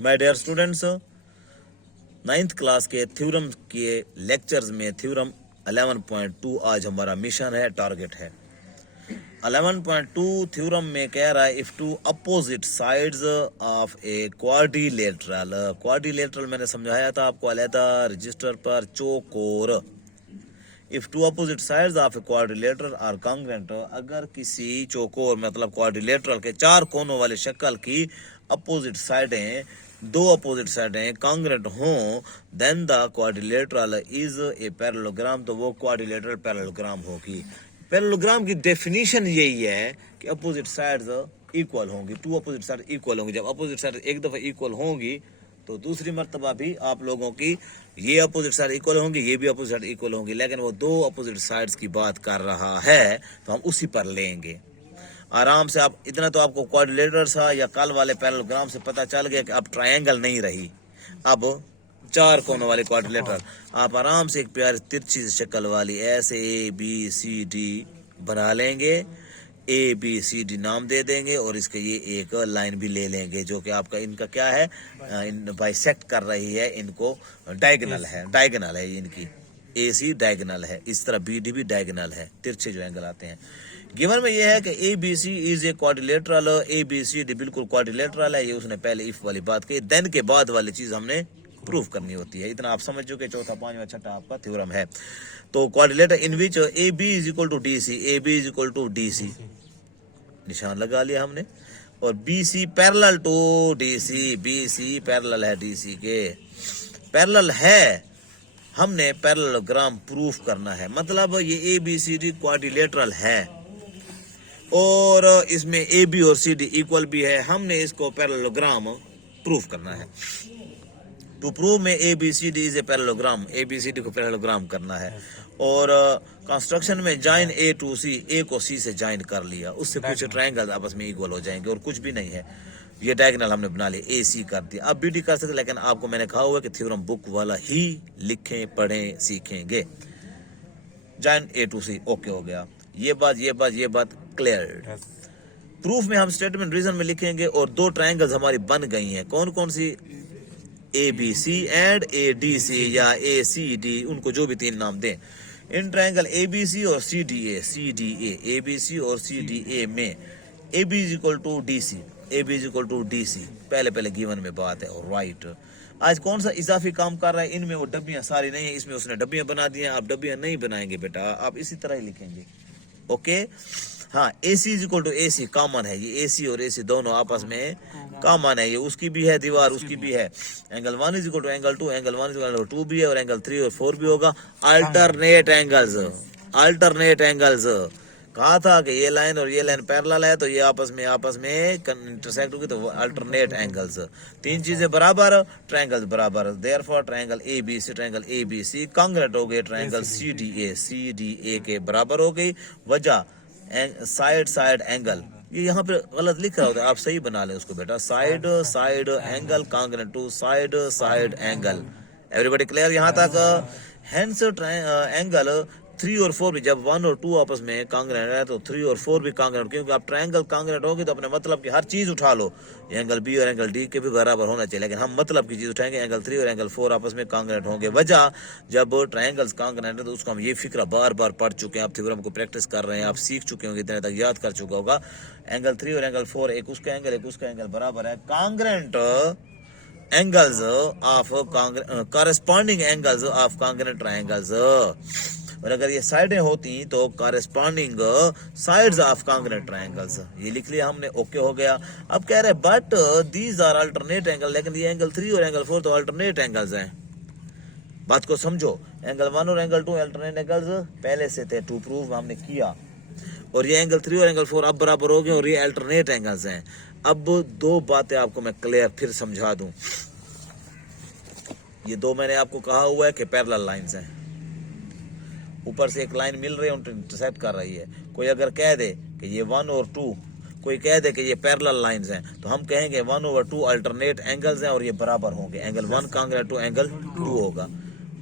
My dear students, ninth class के theorem के lectures में थ्योरम 11.2 आज हमारा मिशन है, टारगेट है। 11.2 थ्योरम में कह रहा है if two opposite sides of a quadrilateral मैंने समझाया था आपको अलहदा रजिस्टर पर चौकोर। If two opposite sides of a quadrilateral are congruent, अगर किसी चौकोर मतलब क्वाड्रिलेटरल के चार कोनों वाले शक्ल की अपोजिट साइडें, दो अपोजिट साइडें कांग्रेंट हों, then the quadrilateral is a parallelogram, तो वो क्वाड्रिलेटरल पैरेललोग्राम होगी। पैरेललोग्राम की डेफिनेशन यही है कि अपोजिट साइड्स इक्वल होंगी, टू अपोजिट साइड इक्वल होंगी। जब अपोजिट साइड एक दफा इक्वल होंगी तो दूसरी मर्तबा भी आप लोगों की ये अपोजिट साइड इक्वल होंगी, ये भी अपोजिट साइड इक्वल होंगी, लेकिन वो दो अपोजिट साइड्स की बात कर रहा है तो हम उसी पर लेंगे आराम से। आप इतना तो आपको क्वाड्रिलेटरल सा या कल वाले पैरेललोग्राम से पता चल गया कि अब ट्रायंगल नहीं रही, अब चार कोनों वाले क्वाड्रिलेटरल। आप आराम से एक प्यारी तिरछी शक्ल वाली ऐसे ABCD बना लेंगे, ABCD नाम दे देंगे और इसके ये एक लाइन भी ले लेंगे जो कि आपका इनका क्या है, इन बाइसेक्ट कर रही है, इनको डायगोनल है इनकी। AC डायगोनल है, इस तरह BD भी डायगोनल है, तिरछे जो एंगल आते हैं। गिवन में यह है कि ABC is a quadrilateral, ABCD बिल्कुल क्वाड्रिलेटरल है, ये उसने पहले इफ वाली बात कही, देन के बाद वाली चीज हमने प्रूफ करनी होती है। इतना आप समझ चुके, चौथा पांचवा छठा आपका थ्योरम है। तो quadrilateral in which AB is equal to DC, AB is equal to DC निशान लगा लिया हमने, और BC parallel to DC, BC parallel है DC के, पैरेलल है, हमने पैरेललोग्राम प्रूफ करना है। मतलब ये ABCD क्वाड्रिलेटरल है और इसमें AB और CD इक्वल भी है, हमने इसको पैरेललोग्राम प्रूफ करना है। टू प्रूव में ABCD is a parallelogram, ABCD को पैरेललोग्राम करना है। और कंस्ट्रक्शन में join A to C, A को C से जॉइन कर लिया, उससे कुछ ट्रायंगल आपस में इक्वल हो जाएंगे और कुछ भी नहीं है, ये डायगोनल हमने बना लिया, AC कर दिया। अब BD कर सकते, लेकिन आपको मैंने कहा हुआ कि थ्योरम बुक वाला ही लिखें, पढ़ें, सीखेंगे। Join A to C okay हो गया, ये बात क्लियर। प्रूफ में हम स्टेटमेंट रीजन में लिखेंगे और दो ट्रायंगल्स हमारी बन गई हैं, कौन कौन सी, ABC एंड ADC या ACD, उनको जो भी तीन नाम दें। इन ट्रायंगल ABC और CDA, ABC और CDA में AB is equal to DC, पहले गिवन में बात है। और राइट, आज कौन सा इजाफी काम कर रहा है, इनमें वो डब्बियां सारी नहीं है, इसमें उसने डब्बियां बना दी हैं। आप डब्बियां नहीं बनाएंगे बेटा, आप इसी तरह ही लिखेंगे, ओके। हाँ, AC is equal to AC common है, ये AC और AC दोनों आपस में कॉमन है, ये उसकी भी है दीवार, उसकी भी है। Angle 1 is equal to angle 2, angle 1 is equal to 2 भी है, और एंगल 3 और 4 भी होगा। अल्टरनेट एंगल्स कहा था कि ये लाइन और ये लाइन पैरेलल है, तो ये आपस में इंटरसेक्ट होगी, तो अल्टरनेट एंगल्स, तीन चीजें बराबर, ट्रायंगल्स बराबर, देयरफॉर ट्रायंगल ABC कांग्रेंट हो गए ट्रायंगल CDA के बराबर हो गई। वजह साइड एंगल, ये यहाँ पे गलत लिख रहा होता है, आप सही बना लें उसको बेटा, side angle congruent to side angle. Everybody clear यहाँ तक? हेंस एंगल 3 और 4 भी, जब 1 और 2 आपस में कांग्रेंट है तो 3 और 4 भी कांग्रेंट, क्योंकि आप ट्रायंगल कांग्रेंट होगी तो अपने मतलब की हर चीज उठा लो, एंगल B और एंगल D के भी बराबर होना चाहिए, लेकिन हम मतलब की चीज उठाएंगे, एंगल 3 और एंगल 4 आपस में कांग्रेंट होंगे। वजह, जब ट्रायंगल्स कांग्रेंट है तो उसको हम ये फिक्रा बार पढ़ चुके हैं, आप थ्योरम को प्रैक्टिस कर रहे हैं, आप सीख चुके होंगे, इतने तक याद कर चुका होगा। एंगल 3 और एंगल 4 एक उसका एंगल बराबर है, congruent angles of corresponding angles of congruent triangles. और अगर ये साइडें होती तो corresponding sides of congruent triangles, ये लिख लिया हमने, ओके हो गया। अब कह रहे but these are alternate angle, लेकिन ये एंगल 3 और एंगल 4 तो अल्टरनेट एंगल्स हैं। बात को समझो, एंगल 1 और एंगल 2 अल्टरनेट एंगल्स पहले से थे, टू प्रूव हमने किया, और ये एंगल 3 और एंगल 4 अब बराबर हो गए और ये अल्टरनेट एंगल्स हैं। अब दो बातें आपको मैं क्लियर फिर समझा दूं, ये दो मैंने आपको कहा हुआ है कि पैरेलल लाइंस हैं, ऊपर से एक लाइन मिल रही है, उनको इंटरसेक्ट कर रही है। कोई अगर कह दे कि ये 1 और 2, कोई कह दे कि ये पैरेलल लाइंस हैं, तो हम कहेंगे 1/2 अल्टरनेट एंगल्स हैं और ये बराबर होंगे, एंगल 1 कांग्रेंट टू एंगल 2 होगा।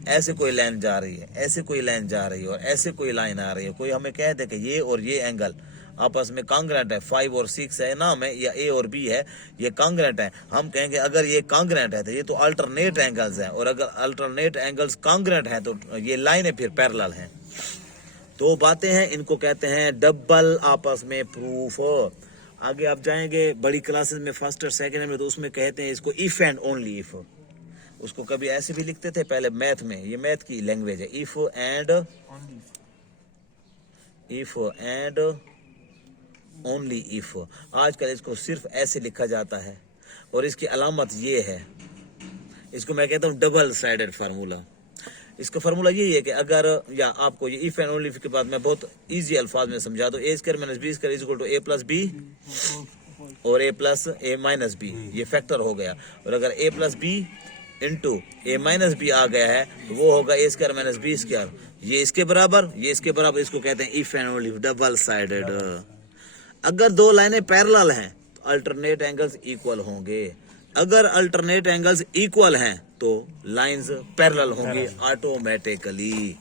ऐसे कोई लाइन जा रही है, ऐसे कोई लाइन जा रही है और ऐसे कोई लाइन आ रही है, कोई हमें कह दे कि ये और ये एंगल आपस में कांग्रेंट है, 5 और 6 है नाम है, या ए और बी है, ये कांग्रेंट है। हम कहेंगे अगर ये कांग्रेंट है तो ये तो अल्टरनेट एंगल्स हैं, और अगर अल्टरनेट एंगल्स कांग्रेंट हैं तो ये लाइनें फिर पैरेलल हैं। तो बातें हैं, इनको कहते हैं डबल आपस में प्रूफ। आगे आप जाएंगे बड़ी क्लासेस में, फर्स्ट और सेकंड में, तो उसमें कहते हैं इसको इफ एंड ओनली इफ। उसको कभी ऐसे भी लिखते थे पहले मैथ में, ये मैथ की लैंग्वेज है, इफ एंड ओनली इफ। आजकल इसको सिर्फ ऐसे लिखा जाता है, और इसकी अलामत ये है, इसको मैं कहता हूँ डबल साइडेड फार्मूला। इसका फार्मूला यही है कि अगर, या आपको ये इफ एंड ओनली इफ के बाद मैं बहुत इजी अल्फाज में समझा दो, A square minus B square is equal to A plus B और A plus A minus B, ये फैक्टर हो गया। और अगर A plus B into A minus B आ गया है तो वो होगा A square minus B square, ये इसके बराबर, ये इसके बराबर। इसको कहते हैं if and only double sided. अगर दो लाइनें पैरेलल हैं तो अल्टरनेट एंगल्स इक्वल होंगे। अगर अल्टरनेट एंगल्स इक्वल हैं तो लाइंस पैरेलल होंगी ऑटोमेटिकली।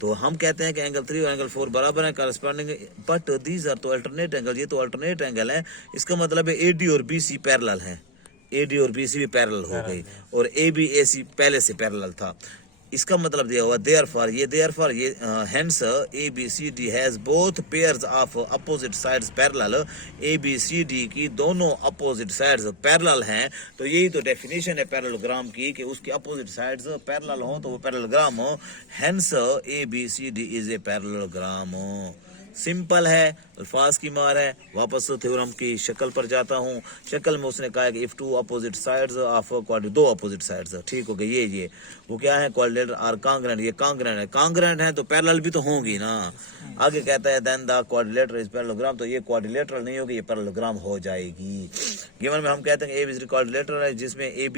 तो हम कहते हैं कि एंगल 3 और एंगल 4 बराबर है करस्पॉन्डिंग, बट दीज आर तो अल्टरनेट एंगल, ये तो अल्टरनेट एंगल है। इसका मतलब है एडी और बीसी पैरेलल हैं, एडी और बीसी भी पैरेलल हो गई, और ए बी ए सी पहले से पैरेलल था। इसका मतलब दिया हुआ देयरफॉर, ये hence A B C D has both pairs of opposite sides parallel. A B C D की दोनों अपोजिट साइड्स पैरेलल हैं। तो यही तो डेफिनेशन है पैरेललोग्राम की, कि उसकी अपोजिट साइड्स पैरेलल हो तो वो पैरेललोग्राम हो। Hence A B C D is a parallelogram. Simple है, अल्फाज की मार है। वापस थ्योरम की शक्ल पर जाता हूँ। शक्ल में उसने कहा कि if two opposite sides of दो अपोजिट साइड्स, ठीक हो गया। ये वो क्या है, क्वाड्रिलेटरल आर कांग्रेंट, ये कांग्रेंट है। कांग्रेंट है तो पैरेलल भी तो होंगी ना। आगे कहता है then the quadrilateral is parallelogram, तो ये क्वाड्रिलेटरल नहीं होगी, ये पैरेललोग्राम हो जाएगी। गिवन में हम कहते हैं ए बी क्वाड्रिलेटरल है, जिसमें ए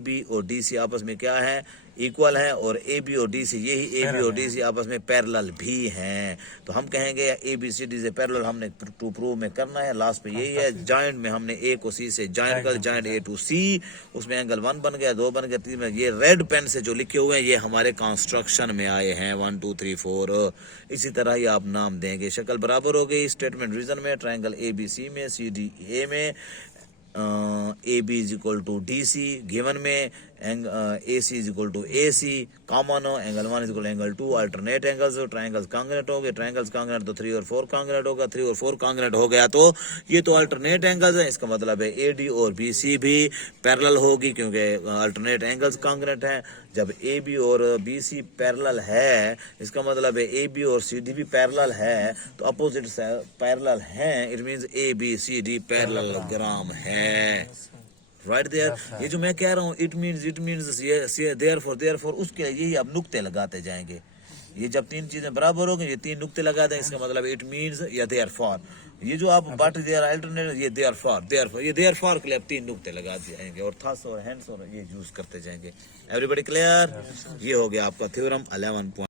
बी और डी सी आपस में क्या है, इक्वल है, और ए बी और डी सी, यही ए बी और डी सी आपस में पैरेलल भी हैं। तो हम कहेंगे ए बी सी डी से पैरेलल हमने टू प्रूव में करना है। लास्ट पे यही है, जॉइंट में हमने ए को सी से जॉइंट कर, जॉइंट ए टू सी, उसमें एंगल 1 बन गया, 2 बन गया, 3 में। ये रेड पेन से जो लिखे हुए हैं ये हमारे कंस्ट्रक्शन में आए हैं, 1 2 3 4। इसी तरह ही आप नाम देंगे। शक्ल बराबर हो गई। स्टेटमेंट रीजन में, ट्रायंगल ए बी सी में, सी डी ए में, A B is equal to D C, given में A C is equal to A C, common हो, angle 1 is equal angle 2, alternate angles हो, triangles congruent हो गए, triangles congruent तो 3 और 4 congruent होगा, 3 और 4 कांग्रेंट हो गया तो ये तो अल्टरनेट एंगल्स है। इसका मतलब है ए डी और बी सी भी पैरेलल होगी, क्योंकि अल्टरनेट एंगल्स कांग्रेंट है। जब ए बी और बी सी पैरेलल है, इसका मतलब है ए बी और सी डी भी पैरेलल है, तो अपोजिट पैरेलल हैं, it means A B C D parallelogram है। Right there. ये जो मैं कह रहा हूँ इट मींस ये देयरफॉर, उसके लिए यही आप नुक्ते लगाते जाएंगे। ये जब 3 चीजें बराबर हो गई, ये 3 नुक्ते लगा दें, इसका मतलब इट मींस या देयरफॉर। ये जो आप बट देयर अल्टरनेट, ये देयरफॉर, ये देयरफॉर के लिए आप 3 नुक्ते लगा जाएंगे, और थस और हेंस और ये यूज करते जाएंगे। Everybody clear? ये हो गया आपका थ्योरम 11